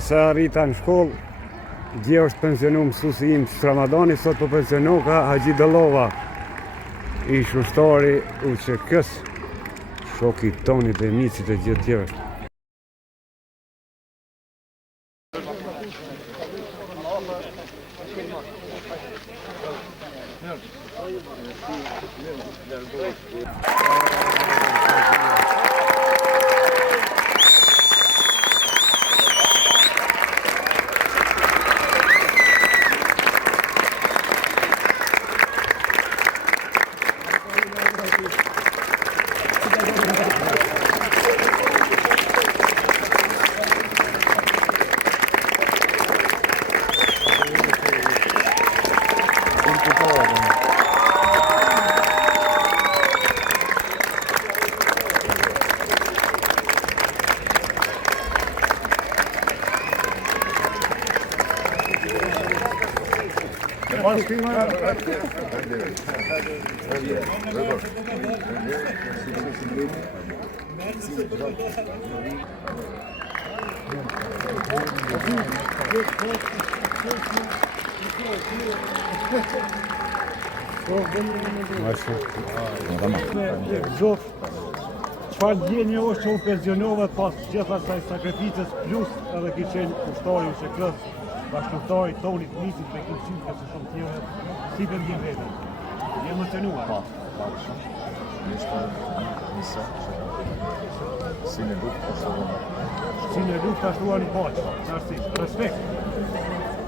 Se arrita në shkollë, dje është pensionu mësuesi im Ramadani, sot po pensionu ka Haxhi Dallova, ish ushtari UÇK-s, shoki i Tonit dhe miqit e gjithë tjerë. Çfarë ndjenje është që u pensionove pas gjitha asaj sakrificës, plus edhe ki qenë ushtari UÇK-s, bashkëpunëtari Tonit Nisit me Kulçinka se shumë tjerë, si për ndjen veten? Je emocionuar? Po, shumë. Ishte nisë si në luftë ashtu. Si në luftë ashtu një paqë, qartësisht, respekt.